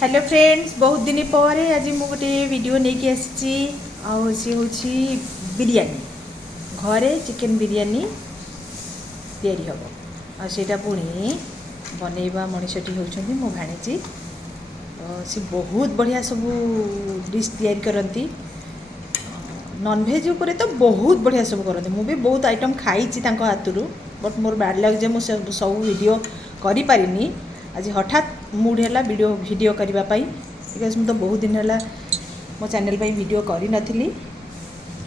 Hello friends, बहुत दिन पर आज मु गोटे वीडियो नहीं आसी बिरयानी घरे चिकेन बिरयानी तैयारी हम आटा पुणी बनैबा मनीषटी होती मो भाणीजी। तो सी बहुत बढ़िया सब डिश तैयारी करती। नॉनवेज उपरे तो बहुत बढ़िया सब करती। मुझे बहुत आइटम खाई हाथ रू बट मोर बैड लग जे मुझे सब वीडियो करि पारिनी। आज हठात मूड है वीडियो करने बिकज मुझे तो बहुत दिन है मो चैनल पे वीडियो करी नथिली।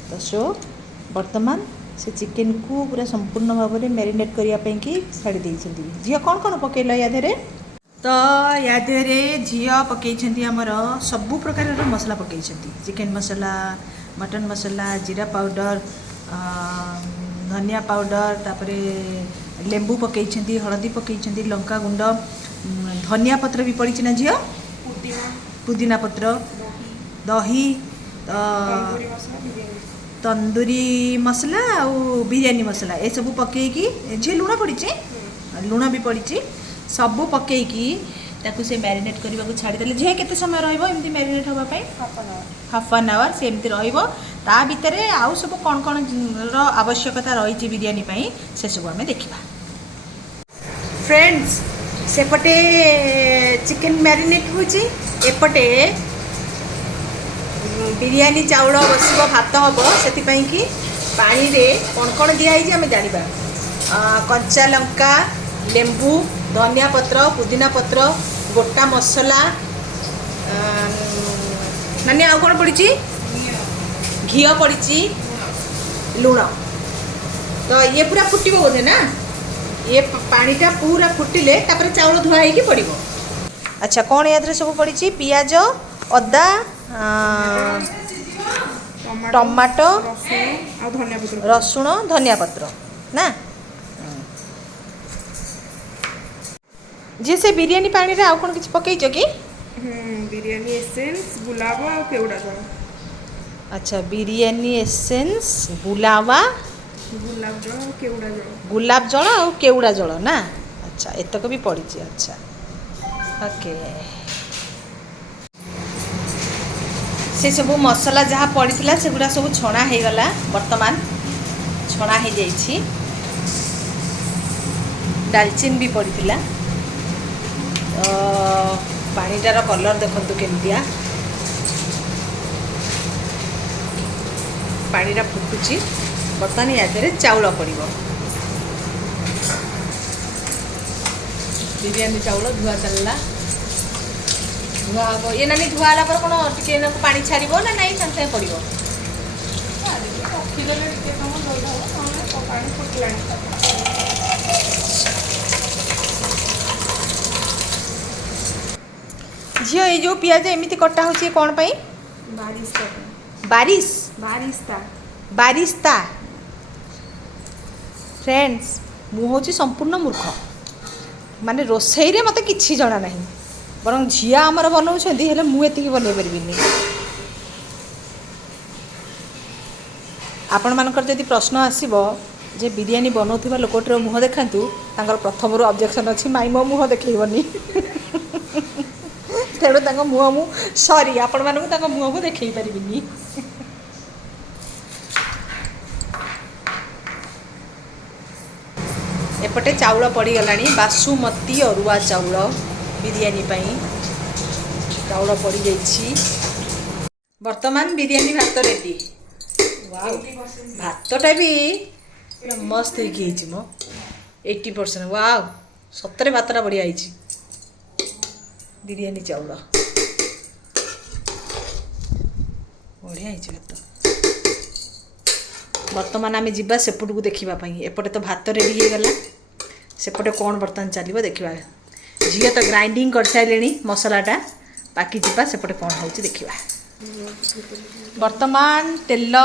तो सो वर्तमान से चिकेन को पूरा संपूर्ण भाव में मैरिनेट करने की छाड़ी देती। झील कौन कौन पकईल या देहरे? तो या देहरे झील पकई आमर सबु प्रकार मसला पकई। चिकेन मसला, मटन मसला, जीरा पाउडर, धनिया पाउडर, तापरे लेंबू पकई, हलदी पकई, लंका गुंड, धनिया पत्र भी पड़ी ना झील, पुदीना पत्र, दही, तंदूरी मसला और बिरयानी मसला ये सब पकईकी झील लुण पड़ी, लुण भी पड़ी, सबू पकईकी ताकू से मैरिनेट करने को छाड़ीदे। झे केते समय रही मैरिनेट होगापी? हाफ एन आवर से एमती रा भितर आउ सब कौन कौन आवश्यकता रही बिरयानी से सब आम देखा। फ्रेंड्स सेपटे चिकेन मैरिनेट होची, एपटे बिरयानी चाउल बस भात हम से पानी रे कौन कौन दिखाई आम जाना। कंचा लंका, लेंबू, धनिया पत्र, पुदीना पत्र, गोटा मसला, नानी आउ कौन पड़ी, घी पड़ी, लुण। तो ये पूरा फुटब बोधे ना, ये पानीटा पूरा फुटिले तापर चाउल धुआ होगी पड़ो। अच्छा कौन या सब पड़ी? पियाज, अदा, टमाटो, रसुण, धनिया पत्र ना। जी से बिरयानी पानी रे आउ कौन किछ पकईच कि? बिरयानी एसेंस, गुलाब और केवड़ा जल। अच्छा बिरयानी एसेंस, गुलाब जल, केवड़ा जल, गुलाब जल और केवड़ा जल ना। अच्छा एतक भी पड़ी। अच्छा ओके से सब मसला जहाँ पड़ा से गुड़ा सब छणा हो गला। वर्तमान छणा हो जाइए। डालचीन भी पड़ा। पानीटार कलर देखु केमतिया पानीटा फुटुची। बर्तमान या चाउल पड़ो। बिरयानी चाउल धुआ चलला, धुआ हम ये नानी धुआ है कौन टे पानी छाड़ ना नहीं साथे पड़ो? झील ये जो पियाज एमती कटा हो कौन पाई? बारिश बारिस्ता। फ्रेंड्स मु हूँ संपूर्ण मूर्ख, माने रोसई रे मते किछि जଣା नहीं। बरं झिया आमर बनाउछंती हेले मु एतिकी बनै परिबिनी। आपण मानकर जदि प्रश्न आसीबो जे बिरयानी बनाउथिबा लोकटर मुह देखांतु, तांकर प्रथम रो ऑब्जेक्शन अछि माई मो मुह देखैबनी। तेणु तांको मुह मु सॉरी आपण मानकु तांको मुह मु देखै परिबिनी। एपटे चाउल पड़ी गलानी, बासुमती अरुआ चाउल बिरयानी पाई चाउल पड़ी जाइछि। वर्तमान बिरयानी भात रेडी। वाओ भातटा भी मस्त होगी मो 80%। वाओ सतरे भातटा बढ़िया होगी। बिरयानी चाउल बढ़िया होगी भात। वर्तमान आम जा सेपट को देखापी। एपटे तो भात रेडी हो गला, सेपटे कौन बर्तमान चलो देखा। झील तो ग्राइंडिंग कर सारे मसलाटा, बाकी जा सेपटे कौन हो देखा। वर्तमान तेल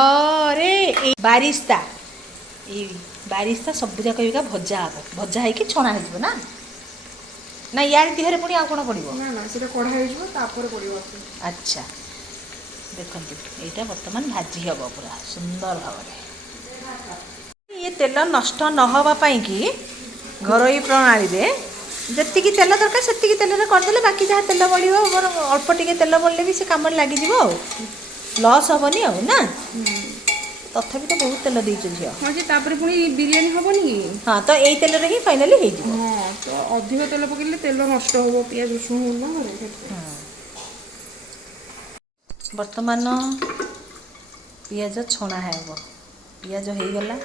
रे बारिस्ता, बारिस्ता सब जाक भजा हम, भजा हो छणा हो ना ना यार देहरे पुणी आउ कौन पड़ो? अच्छा देखो यहाँ बर्तमान भाजी हम पूरा सुंदर भाव। ये तेल नष्ट न होगा कि घरोई प्रणाली रे ଯେତିକି ତେଲ ଦରକାର ସେତିକି ତେଲରେ କରିଦେଲେ ବାକି ଯାହା ତେଲ ବଳିବ ମୋର ଅଳ୍ପ ଟିକେ ତେଲ ବଳିଲେ ବି ସେ କାମରେ ଲାଗିଯିବ ଆଉ ଲସ୍ ହେବନି ଆଉ ନା ତଥାପି ତ ବହୁତ ତେଲ ଦେଇଛ ଝିଅ ହଁ ଯେ ତାପରେ ପୁଣି ବିରିୟାନୀ ହବନି କି? ହଁ ତ ଏଇ ତେଲରେ ହିଁ ଫାଇନାଲି ହେଇଯିବ ହଁ ତ ଅଧିକ ତେଲ ପକେଇଲେ ତେଲ ନଷ୍ଟ ହବ ପିଆଜ ରସୁଣ ହଉନା ବର୍ତ୍ତମାନ ପିଆଜ ଛଣା ହେବ ପିଆଜ ହେଇଗଲା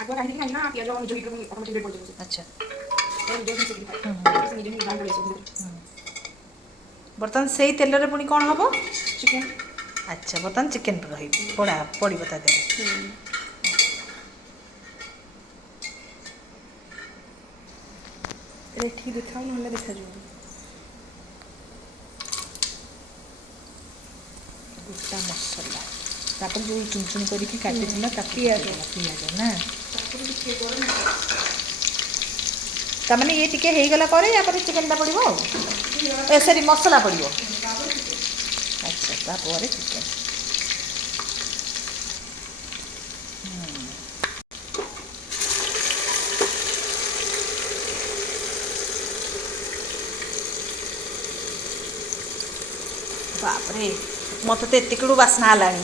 ଆଗ କାହିଁକି ଖାଇନା ପିଆଜ ଆଚ୍ଛା ବର୍ତ୍ତମାନ ସେଇ ତେଲରେ ପୁଣି କ'ଣ ହେବ ଚିକେନ ଆଚ୍ଛା ବର୍ତ୍ତମାନ ଚିକେନ୍ ପଡ଼ିବ ତା ଦେହରେ ଏଠିକି ଦେଖାଉ ନହେଲେ ଦେଖାଯିବ ଗୋଟା ମସଲା ତାପରେ ଯେଉଁ ଚୁନ ଚୁନ କରିକି କାଟିଥିଲା ତାକୁ ପିଆଜ ନା ତାମାନେ ଇଏ ଟିକେ ହେଇଗଲା ପରେ ୟାପରେ ଚିକେନଟା ପଡ଼ିବ ଆଉ ସରି ମସଲା ପଡ଼ିବ ଆଚ୍ଛା ତାପରେ ଚିକେନ ବାପରେ ମୋତେ ତ ଏତିକିରୁ ବାସ୍ନା ହେଲାଣି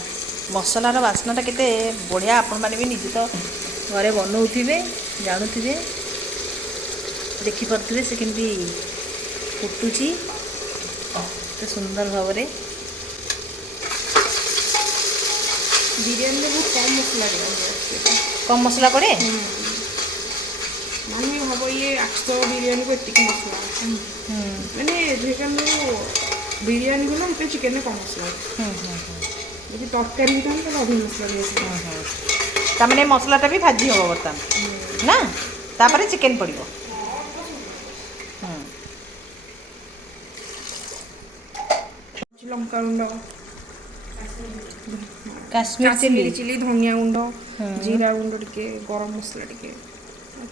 ମସଲାର ବାସ୍ନାଟା କେତେ ବଢ଼ିଆ ଆପଣମାନେ ବି ନିଜେ ତ ଘରେ ବନାଉଥିବେ ଜାଣୁଥିବେ ଦେଖିପାରୁଥିବେ ସେ କେମିତି ଫୁଟୁଛି ଏତେ ସୁନ୍ଦର ଭାବରେ ବିରିୟାନୀରେ ବହୁତ କମ୍ ମସଲା କମ୍ ମସଲା ପଡ଼େ ମାନେ ହବ ଇଏ 800 ବିରିୟାନୀକୁ ଏତିକି ମସଲା ମାନେ ଯେହେତୁ ବିରିୟାନୀ ହେଲା ଏତେ ଚିକେନରେ କମ୍ ମସଲା ଯଦି ତରକାରୀ ହେଇଥାନ୍ତା ତାହେଲେ ଅଧିକ ମସଲା ଦିଆଯିବ ତାମାନେ ମସଲାଟା ବି ଭାଜି ହେବ ବର୍ତ୍ତମାନ ନା ତାପରେ ଚିକେନ୍ ପଡ଼ିବ ଲଙ୍କା ଗୁଣ୍ଡ କାଶ୍ମୀର ଚିଲି ଧନିଆ ଗୁଣ୍ଡ ଜିରା ଗୁଣ୍ଡ ଟିକେ ଗରମ ମସଲା ଟିକେ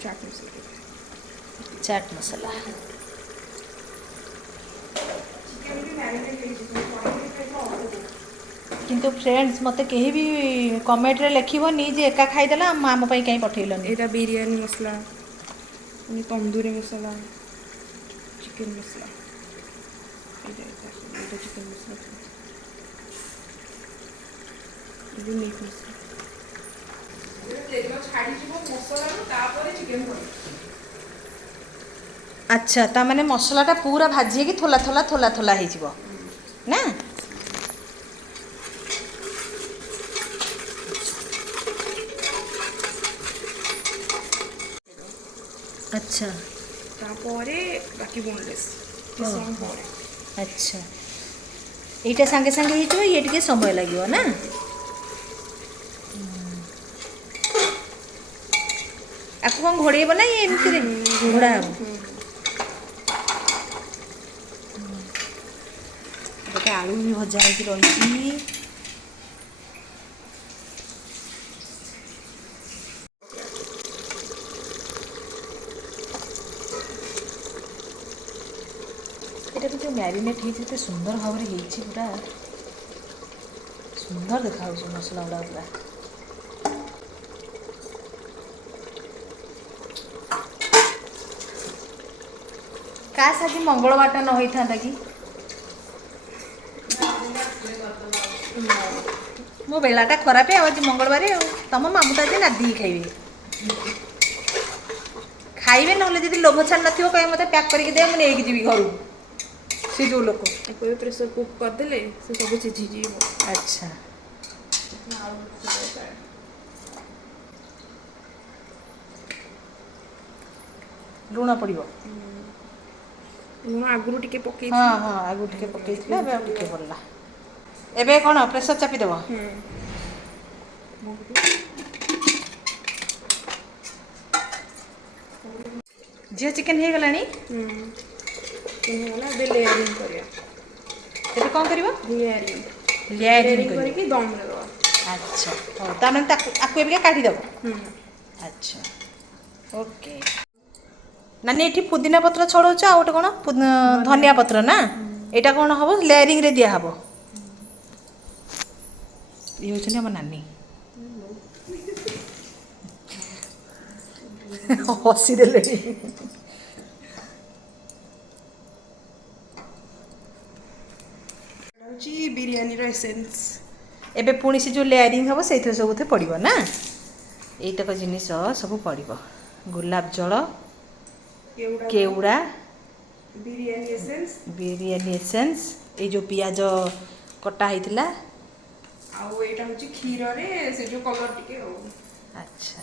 ଚାଟ୍ ମସଲା ଟିକେ ଚାଟ୍ ମସଲା କିନ୍ତୁ ଫ୍ରେଣ୍ଡସ୍ ମୋତେ କେହି ବି କମେଣ୍ଟରେ ଲେଖିବନି ଯେ ଏକା ଖାଇଦେଲା ଆମ ପାଇଁ କାହିଁ ପଠେଇଲନି ଏଇଟା ବିରିୟାନୀ ମସଲା ପୁଣି ତନ୍ଦୁରୀ ମସଲା ଚିକେନ୍ ମସଲା ଏଇଟା ଚିକେନ୍ ମସଲା ଏବେ ମିଟ୍ ମସଲା ତେଲ ଛାଡ଼ିଯିବ ମସଲାରୁ ତାପରେ ଚିକେନ୍ ପଡ଼ିବ ଆଚ୍ଛା ତାମାନେ ମସଲାଟା ପୁରା ଭାଜି ହେଇକି ଥୋଲା ହେଇଯିବ ନା ଆଚ୍ଛା ତାପରେ ବାକି ବୋନଲେସ୍ ସମୟ ପରେ ଆଚ୍ଛା ଏଇଟା ସାଙ୍ଗେ ସାଙ୍ଗେ ହେଇଯିବ ଇଏ ଟିକେ ସମୟ ଲାଗିବ ନା ଆକୁ କ'ଣ ଘୋଡ଼େଇବ ନା ଏମିତିରେ ଘୋଡ଼ା ହେବ ଗୋଟେ ଆଳୁ ବି ଭଜା ହେଇକି ରହିଛି ଏଇଟା ବି ଯେଉଁ ମ୍ୟାରିନେଟ୍ ହେଇଛି ଏତେ ସୁନ୍ଦର ଭାବରେ ହେଇଛି ପୁରା ସୁନ୍ଦର ଦେଖାଯାଉଛି ମସଲା ଗୁଡ଼ା ପୁରା କାଶ ଆଜି ମଙ୍ଗଳବାରଟା ନ ହେଇଥାନ୍ତା କି ମୋ ବେଳାଟା ଖରାପ ଆଉ ଆଜି ମଙ୍ଗଳବାର ଆଉ ତମ ମାମୁଁ ତ ଆଜି ନାଦିକି ଖାଇବେ ନହେଲେ ଯଦି ଲୋଭ ଛାଡ଼ି ନଥିବ କହିବେ ମୋତେ ପ୍ୟାକ୍ କରିକି ଦେ ମୁଁ ନେଇକି ଯିବି ଘରକୁ ସେ ଯେଉଁ ଲୋକ ଏବେ ପ୍ରେସର କୁକ୍ କରିଦେଲେ ସେ ସବୁ ସିଝିଯିବ ଆଚ୍ଛା ଲୁଣ ପଡ଼ିବ ଲୁଣ ଆଗରୁ ଟିକେ ହଁ ଆଗରୁ ଟିକେ ପକେଇଥିଲେ ଏବେ ଆଉ ଟିକେ ପଡ଼ିଲା ଏବେ କ'ଣ ପ୍ରେସର ଚାପିଦେବ ଝିଅ ଚିକେନ୍ ହେଇଗଲାଣି ହେଇଗଲା ଏବେ ଲେୟାରିଂ କରିବା ଏବେ କ'ଣ କରିବ ଲେୟାରିଂ କରିକି ଦମ୍ ଦେବା ଆଚ୍ଛା ହଉ ତାମାନେ ଆକୁ ଏବେ କାଢ଼ିଦେବ ଆଚ୍ଛା ଓକେ ନାନୀ ଏଠି ପୁଦିନା ପତ୍ର ଛଡ଼ଉଛ ଆଉ ଗୋଟେ କ'ଣ ଧନିଆ ପତ୍ର ନା ଏଇଟା କ'ଣ ହେବ ଲେୟାରିଂରେ ଦିଆହେବ ଇଏ ହେଉଛନ୍ତି ଆମ ନାନୀ ହସିଦେଲେଣି ବିରିୟାନୀର ଏସେନ୍ସ। ଏବେ ପୁଣି ସେ ଯେଉଁ ଲେୟାରିଂ ହେବ ସେଇଥିରେ ସବୁଥିରେ ପଡ଼ିବ ନା, ଏଇତକ ଜିନିଷ ସବୁ ପଡ଼ିବ। ଗୋଲାପ ଜଳ, କେଉଡ଼ା, ବିରିୟାନୀ ଏସେନ୍ସ, ବିରିୟାନୀ ଏସେନ୍ସ, ଏଇ ଯେଉଁ ପିଆଜ କଟା ହେଇଥିଲା, ଆଉ ଏଇଟା ହେଉଛି କ୍ଷୀରରେ ସେ ଯେଉଁ କଲର୍ ଟିକେ ଆଉ। ଆଚ୍ଛା,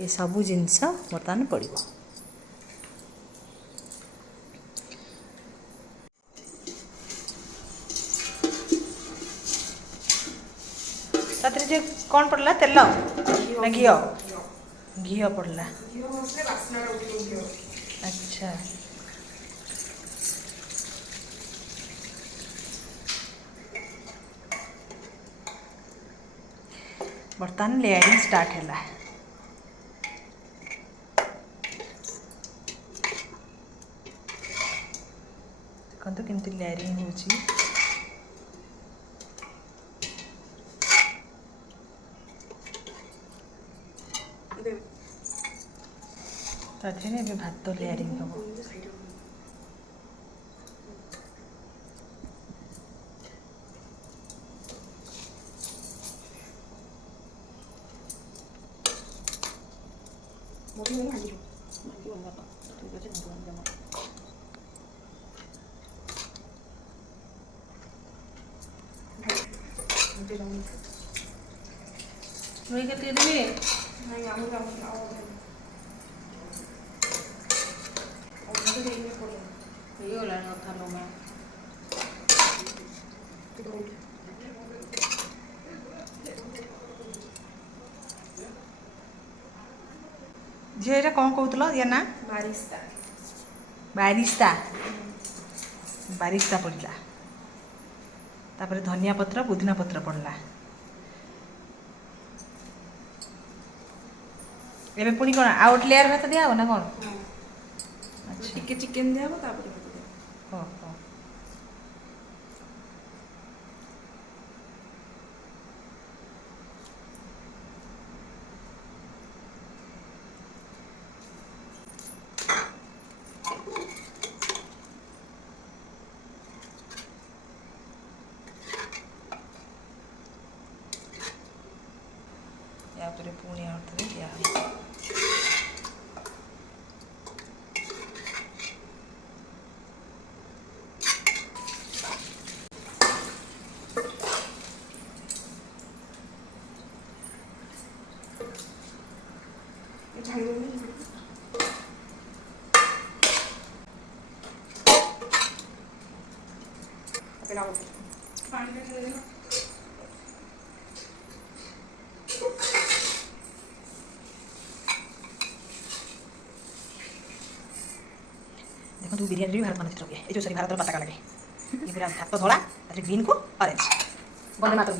ଏ ସବୁ ଜିନିଷ ବର୍ତ୍ତମାନ ପଡ଼ିବ। ତାଥିରେ ଯେ କ'ଣ ପଡ଼ିଲା, ତେଲ ନା ଘିଅ? ଘିଅ ପଡ଼ିଲା। ଘିଅ ବସିଲେ ବାସ୍ନାଟା ଉଠିବ ଘିଅ। ଆଚ୍ଛା, ବର୍ତ୍ତମାନ ଲେୟାରିଂ ଷ୍ଟାର୍ଟ ହେଲା। ଦେଖନ୍ତୁ କେମିତି ଲେୟାରିଂ ହେଉଛି। ତା ଦେହରେ ଏବେ ଭାତ ଲେୟାରିଂ ହେବ। ନୁଇ କେତେ ଦେବି? ହେଇଗଲାଣି ଅଧା ଲମା। ଝିଅ ଏଇଟା କ'ଣ କହୁଥିଲ ୟା ନା? ବାରିସ୍ତା। ବାରିସ୍ତା, ବାରିସ୍ତା ପଡ଼ିଲା। ତାପରେ ଧନିଆ ପତ୍ର, ପୁଦିନା ପତ୍ର ପଡ଼ିଲା। ଏବେ ପୁଣି କ'ଣ ଆଉ ଗୋଟେ ଲେୟାର ଭାତ ଦିଆହେବ ନା କ'ଣ? ଆଚ୍ଛା, ଟିକେ ଚିକେନ୍ ଦିଆହବ, ତାପରେ ଭାତ ଦିଆହବ। ହଉ ହଉ। ୟା ଉପରେ ପୁଣି ଆଉ ଥରେ ଦିଆହେବ। देखो बिरियानी भी भारत मानचित्र हुए ये जो सॉरी भारत पताका लगे ये पूरा भात धला ग्रीन को ऑरेंज बंदे मातरम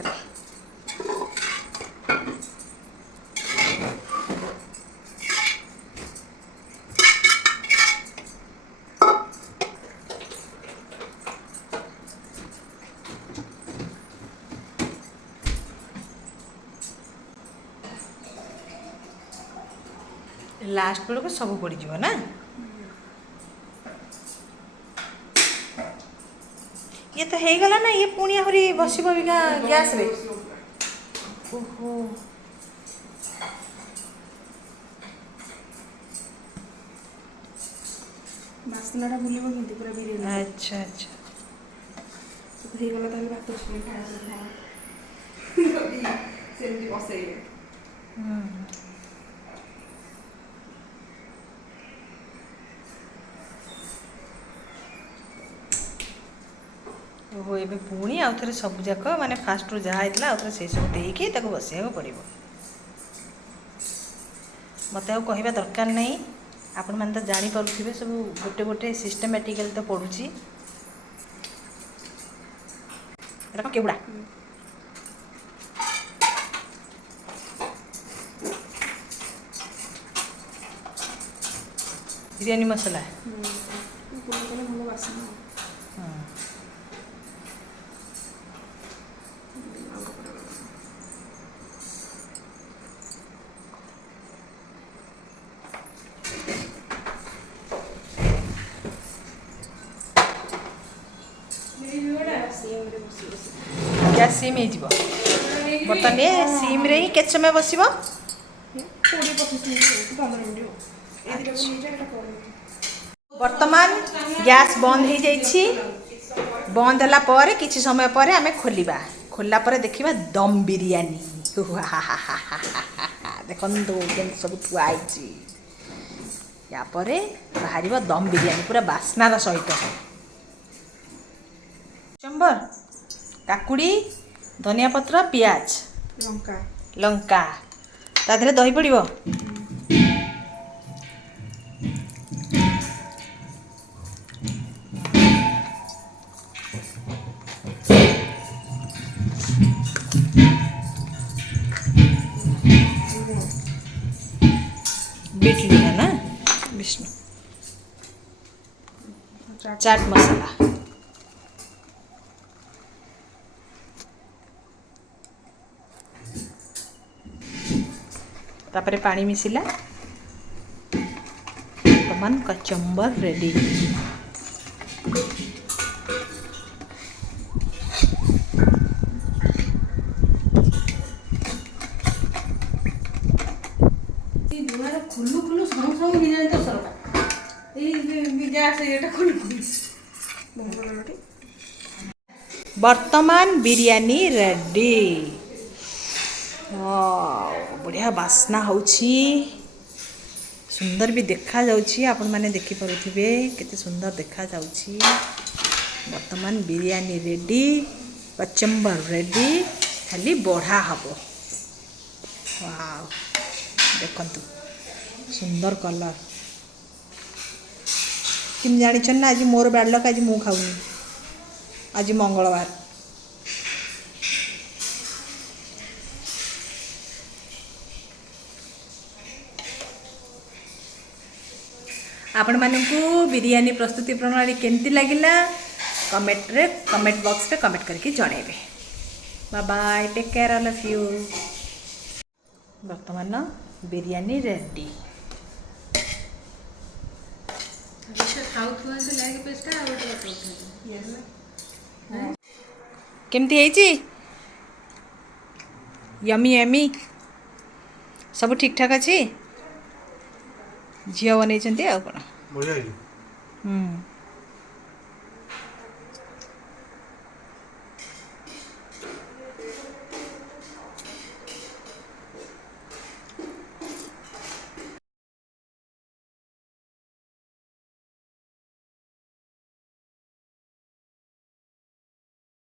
लास्ट बेलू सब पड़ ना ये तो है गला ना ये पुणी आहरी बसिब बिका गैस रे ओहो बास्नाटा बुलिबो किंतु पूरा बिरियानी अच्छा अच्छा तो हे गला ताले भात छिले खाया जदी सेमती बसैले ओहो ए पुणी आउ थे सब जाक माने फास्ट रू जहाँ होता आउ थे से सब देकी बसैया पड़ो मत आ कहवा दरकार नहीं आपण मैंने तो जापे सब गोटे गोटे सिस्टेमेटिकली तो पड़ुची केवड़ा बिरियानी मसला भल बासना ଗ୍ୟାସ୍ ସିମ୍ ହେଇଯିବ ବର୍ତ୍ତମାନ ଏ ସିମ୍ରେ ହିଁ କେତେ ସମୟ ବସିବ 20-25 ମିନିଟ୍ 15 ମିନିଟ୍ ଏଇଟା ହେଇଯାଏ ଏଇଟା ପରେ ବର୍ତ୍ତମାନ ଗ୍ୟାସ୍ ବନ୍ଦ ହେଇଯାଇଛି ବନ୍ଦ ହେଲା ପରେ କିଛି ସମୟ ପରେ ଆମେ ଖୋଲିବା ଖୋଲିଲା ପରେ ଦେଖିବା ଦମ୍ ବିରିୟାନୀ ଦେଖନ୍ତୁ କେମିତି ସବୁ ଥୁଆ ହେଇଛି यापर बाहर दम बिरयानी पूरा बास्नार सहित चंबर काकुड़ी धनिया पत्र पियाज लंका लंका ता देहरे दही पड़िबो बीट लूना ना विष्णु चाट मसाला तापरे पानी मिसिला वर्तमान कचंबर रेडी खुलू खुलू संग संग हिजाने तो सरका गैस ये खुलू खुलू वर्तमान बिरयानी रेडी बढ़िया बास्ना होची सुंदर भी देखा जाउची आपण माने देखि परुथिबे केते सुंदर देखा जाउची वर्तमान बिरयानी रेडी कचंबर रेडी खाली बढ़ा हबो वाओ देखंतु सुंदर कलर किम जानी ना आज मोर बैड लक आज मु खाऊनी आज मंगलवार आपण मानकू बिरयानी प्रस्तुति प्रणाली केमती लगिला कमेंट बॉक्स रे कमेंट करके जणेबे bye bye take care all of you वर्तमान बिरयानी रेडी केमती है यमी यमी सब ठीक ठाक अच्छी झील बन कौन बढ़िया